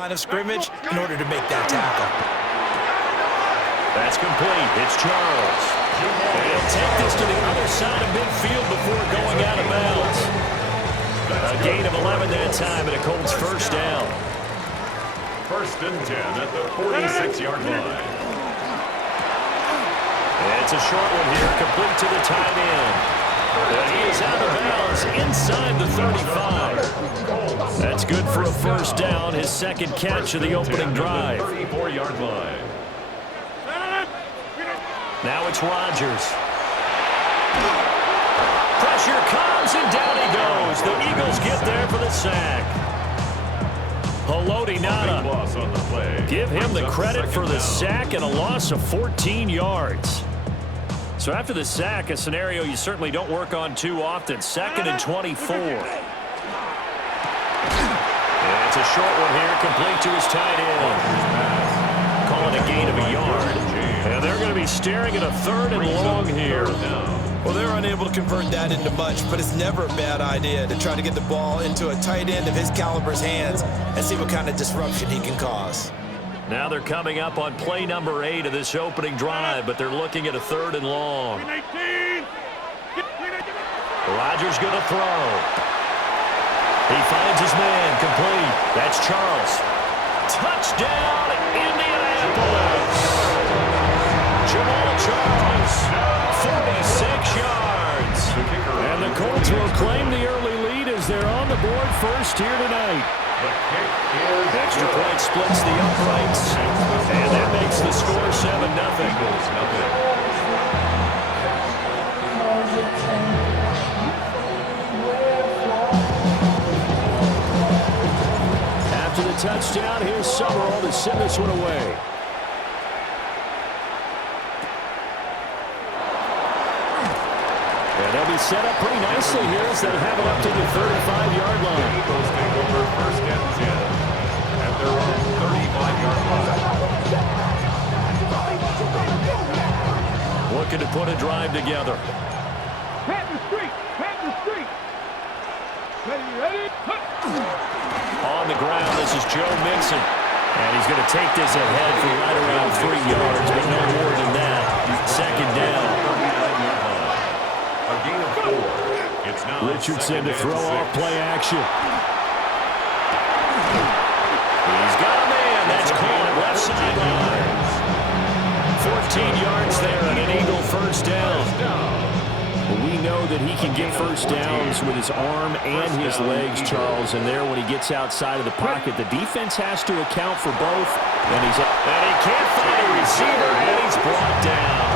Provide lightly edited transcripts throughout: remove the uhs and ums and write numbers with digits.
line of scrimmage in order to make that tackle. That's complete. It's Charles. And he'll take this to the other side of midfield before going out of bounds. A gain of 11 that time, and a Colts first down. 1st and 10 at the 46-yard line. It's a short one here, complete to the tight end. And he is out of bounds inside the 35. That's good for a first down, his second catch of the opening drive. 34-yard line. Now it's Rodgers. Pressure comes, and down he goes. The Eagles get there for the sack. Haloti Ngata. Give him the credit for the sack and a loss of 14 yards. So after the sack, a scenario you certainly don't work on too often. 2nd and 24. And it's a short one here, complete to his tight end. Calling a gain of a yard. And they're going to be staring at a 3rd and long here. Well, they're unable to convert that into much, but it's never a bad idea to try to get the ball into a tight end of his caliber's hands and see what kind of disruption he can cause. Now they're coming up on play number 8 of this opening drive, but they're looking at a 3rd and long. Rodgers going to throw. He finds his man, complete. That's Charles. Touchdown, Indianapolis. Jamal Charles, 46 yards. And the Colts will claim the early lead as they're on the board first here tonight. Extra point splits the uprights, and that makes the score 7-0. After the touchdown, here's Summerall to send this one away. And they'll be set up pretty nicely here as they have it up to the 35-yard line. Eagles take over 1st and 10 at their own 35-yard line. Looking to put a drive together. On the ground, this is Joe Mixon. And he's going to take this ahead for right around 3 yards, but no more than that. 2nd down. A gain of 4. It's now Richardson to throw off play action. He's got a man. That's caught left sideline. 14 yards there and an Eagle first down. Well, we know that he can get first downs with his arm and his legs, Charles, and there when he gets outside of the pocket, the defense has to account for both. And he can't find a receiver, and he's brought down.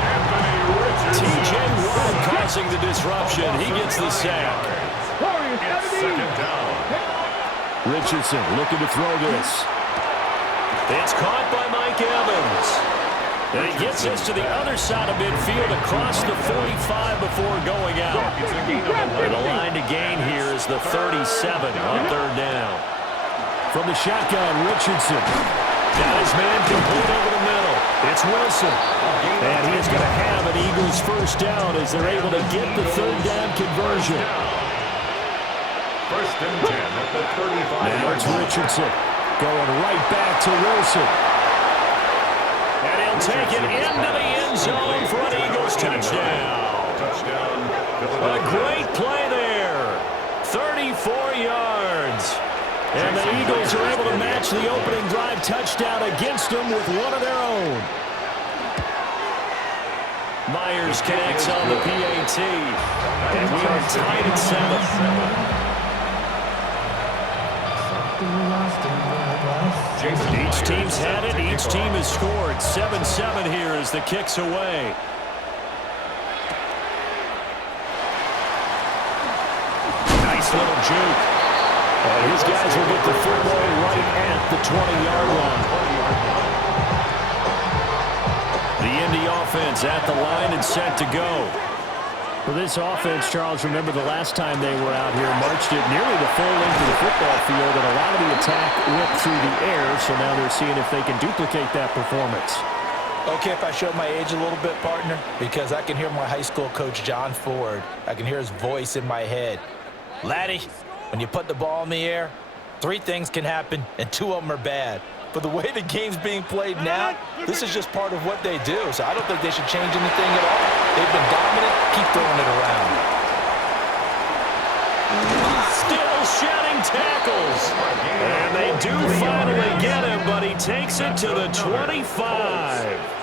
T.J. Watt causing the disruption. He gets the sack. Richardson looking to throw this. It's caught by Mike Evans. And he gets this to the other side of midfield across the 45 before going out. And the line to gain here is the 37 on 3rd down. From the shotgun, Richardson. Got his man complete over the middle. It's Wilson. And he is going to have an Eagles first down as they're able to get the 3rd down conversion. 1st and 10 at the 35. Now it's Richardson going right back to Wilson. And he'll take it into the end zone for an Eagles touchdown. A great play there. 34 yards. And the Eagles are able to match the opening drive touchdown against them with one of their own. Myers connects on the PAT. And we are tied at 7. Each team's had it. Each team has scored. 7-7 here as the kick's away. Nice little juke. And these guys will get the football right at the 20-yard line. The Indy offense at the line and set to go. For this offense, Charles, remember the last time they were out here, marched it nearly the full length of the football field, and a lot of the attack went through the air, so now they're seeing if they can duplicate that performance. Okay, if I show my age a little bit, partner, because I can hear my high school coach, John Ford. I can hear his voice in my head. Laddie, when you put the ball in the air, Three things can happen, and two of them are bad. But the way the game's being played now, this is just part of what they do. So I don't think they should change anything at all. They've been dominant. Keep throwing it around. Still shedding tackles. And they do finally get him, but he takes it to the 25.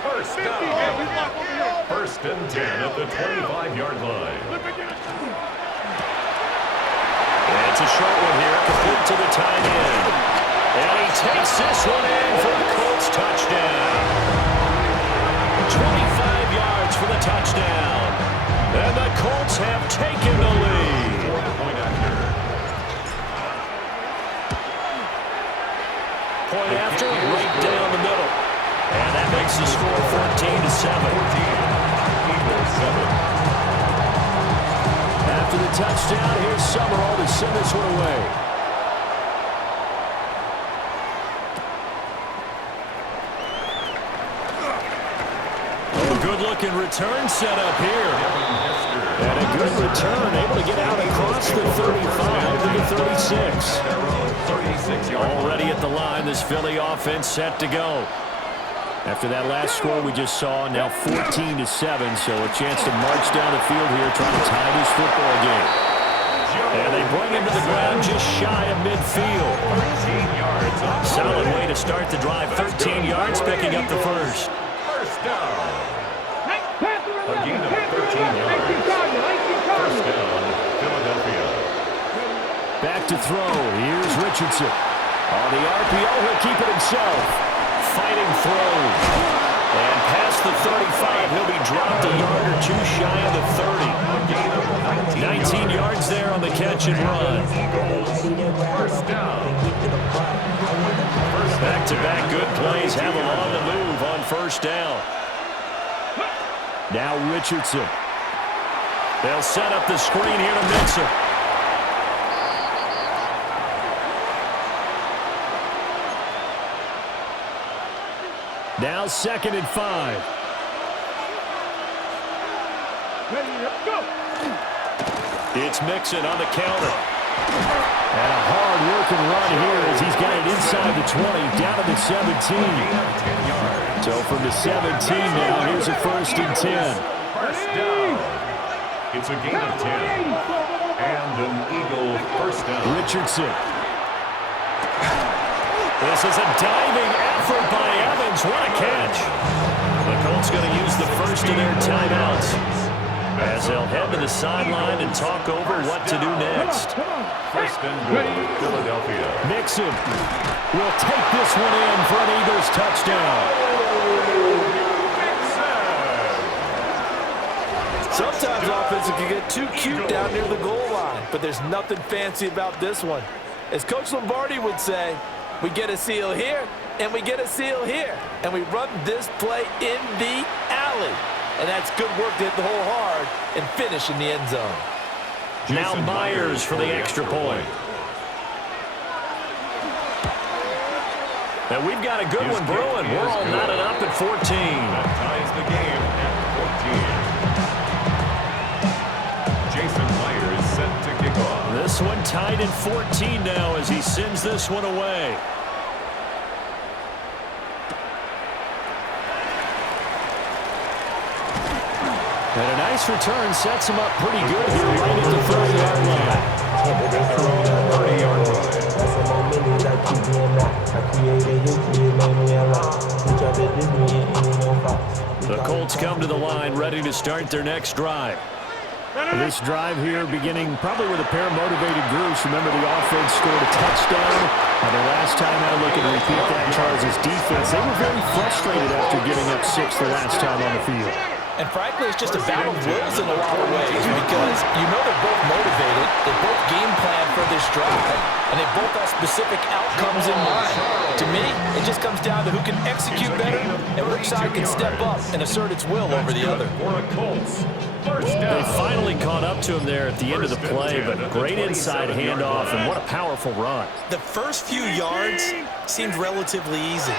First down. First and 10 at the 25-yard line. It's a short one here, complete to the tight end. And he takes this one in for the Colts touchdown. 25 yards for the touchdown. And the Colts have taken the lead. Point after, right down the middle. And that makes the score 14-7. After the touchdown, here's Summerall to send this one away. Good-looking return set up here. And a good return, able to get out across the 35 to the 36. Already at the line, this Philly offense set to go. After that last score we just saw, now 14-7, so a chance to march down the field here, trying to tie this football game. And they bring him to the ground just shy of midfield. Solid way to start the drive. 13 yards, picking up the first. First down. A gain of 13 yards. First down, Philadelphia. Back to throw. Here's Richardson. On the RPO, he'll keep it himself. Fighting throw. And past the 35, he'll be dropped a yard or two shy of the 30. 19 yards there on the catch and run. First down. Back-to-back good plays have him on the move on first down. Now Richardson. They'll set up the screen here to mix him. Now 2nd and 5. It's Mixon on the counter. And a hard-working run here as he's got it inside the 20, down to the 17. So from the 17 now, here's a 1st and 10. First down. It's a gain of 10. And an Eagle first down. Richardson. This is a diving effort by Evans. What a catch. The Colts going to use the first of their timeouts as they'll head to the sideline and talk over what to do next. First and goal, Philadelphia. Mixon will take this one in for an Eagles touchdown. Sometimes offenses can get too cute down near the goal line, but there's nothing fancy about this one. As Coach Lombardi would say, we get a seal here, and we get a seal here. And we run this play in the alley. And that's good work to hit the hole hard and finish in the end zone. Now Myers for the extra point. And we've got a good one brewing. We're all knotted up at 14. That ties the game at 14. Jason Myers set to kick off. This one tied at 14 now as he sends this one away. And a nice return sets him up pretty good here right at the 30-yard line. 30-yard line. The Colts come to the line ready to start their next drive. This drive here beginning probably with a pair of motivated groups. Remember, the offense scored a touchdown. And the last time I look at repeat that, Charles' defense, they were very frustrated after giving up 6 the last time on the field. And frankly, it's just a battle of wills in a lot of ways because you know they're both motivated, they both game plan for this drive, and they both have specific outcomes in mind. To me, it just comes down to who can execute better and which side can step up and assert its will over the other. They finally caught up to him there at the end of the play, but great inside handoff, and what a powerful run. The first few yards seemed relatively easy.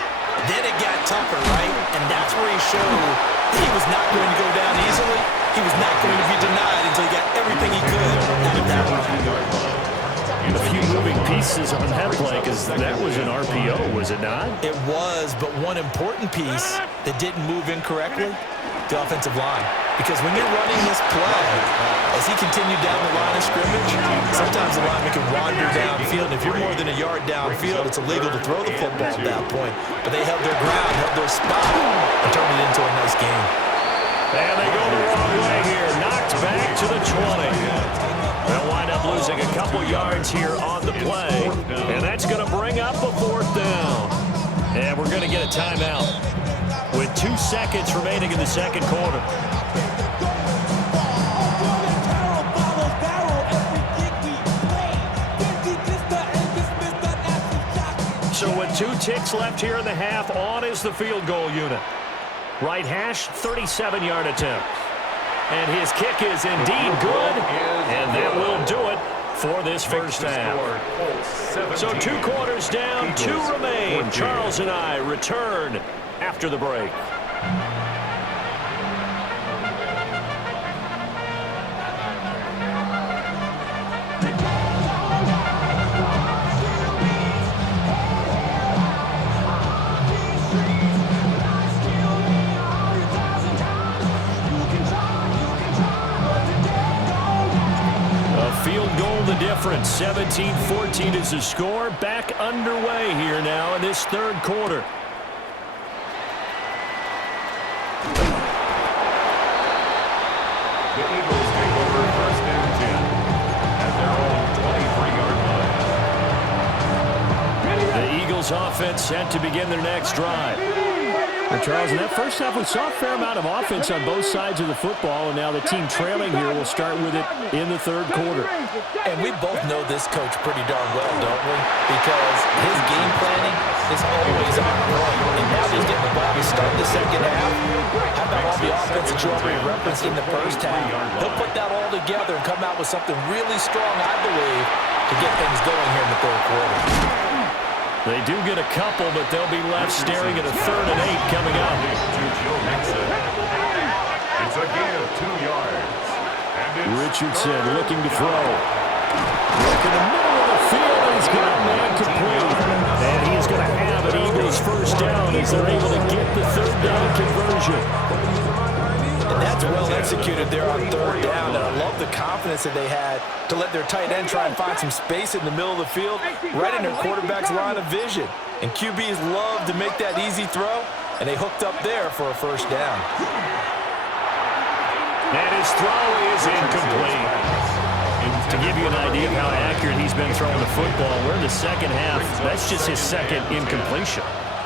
Then it got tougher, right? And that's where he showed he was not going to go down easily. He was not going to be denied until he got everything he could out of that run. A few moving pieces on that play because that was an RPO, was it not? It was, but one important piece that didn't move incorrectly, the offensive line. Because when you're running this play, as he continued down the line of scrimmage, sometimes the lineman can wander downfield, and if you're more than a yard downfield, it's illegal to throw the football at that point. But they held their ground, held their spot, and turned it into a nice game. And they go the wrong way here. Knocked back to the 20. They'll wind up losing a couple yards here on the play. And that's going to bring up a 4th down. And we're going to get a timeout with 2 seconds remaining in the second quarter. So with 2 ticks left here in the half, on is the field goal unit. Right hash, 37-yard attempt. And his kick is indeed good, and that will do it for this first half. So 2 quarters down, 2 remain. Charles and I return after the break. Field goal the difference. 17-14 is the score. Back underway here now in this 3rd quarter. The Eagles take over 1st and 10 at their own 23-yard line. The Eagles offense set to begin their next drive. Well, Charles, in that first half, we saw a fair amount of offense on both sides of the football, and now the team trailing here will start with it in the 3rd quarter. And we both know this coach pretty darn well, don't we? Because his game planning is always on point. And now he's getting the ball to start the second half. How about all the offense that you already referenced in the first half? He'll put that all together and come out with something really strong, I believe, to get things going here in the 3rd quarter. They do get a couple, but they'll be left staring at a 3rd and 8 coming up. It's a gain of 2 yards. Richardson looking to throw. Look in the middle of the field, and he's got a man complete. And he's going to have an Eagles first down as they're able to get the 3rd down conversion. And that's well executed there on 3rd down. And I love the confidence that they had to let their tight end try and find some space in the middle of the field, right in their quarterback's line of vision. And QBs love to make that easy throw, and they hooked up there for a first down. And his throw is incomplete. To give you an idea of how accurate he's been throwing the football, we're in the second half. That's just his 2nd incompletion.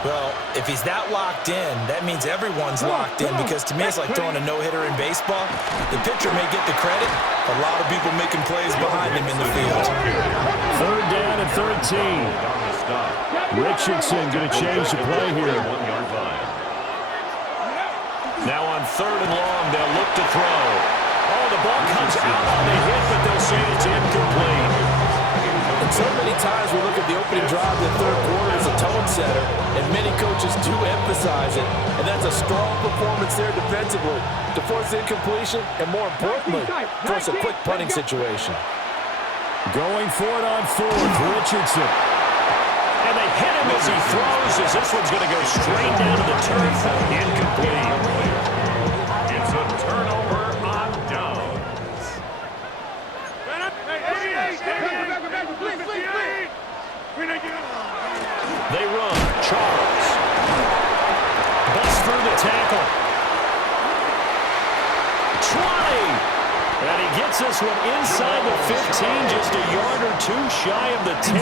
Well, if he's that locked in, that means everyone's locked in, because to me it's like throwing a no-hitter in baseball. The pitcher may get the credit, but a lot of people making plays behind him in the field. 3rd down and 13. Richardson going to change the play here. Now on 3rd and long, they'll look to throw. Oh, the ball comes out on the hit, but they'll say it's incomplete. And so many times we look at the opening drive of the 3rd quarter as a tone setter, and many coaches do emphasize it. And that's a strong performance there defensively to force incompletion and, more importantly, force a quick punting situation. Going for it on 4th, Richardson. And they hit him as he throws, as this one's going to go straight down to the turf. Incomplete. It's a turnover on downs. They run. Charles. Busts through the tackle. 20. And he gets this one inside the 15, just a yard or 2 shy of the 10.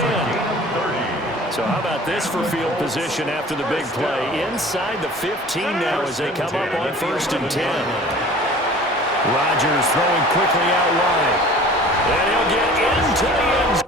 So how about this for field position after the big play? Inside the 15 now as they come up on 1st and 10. Rodgers throwing quickly out wide. And he'll get into the end zone.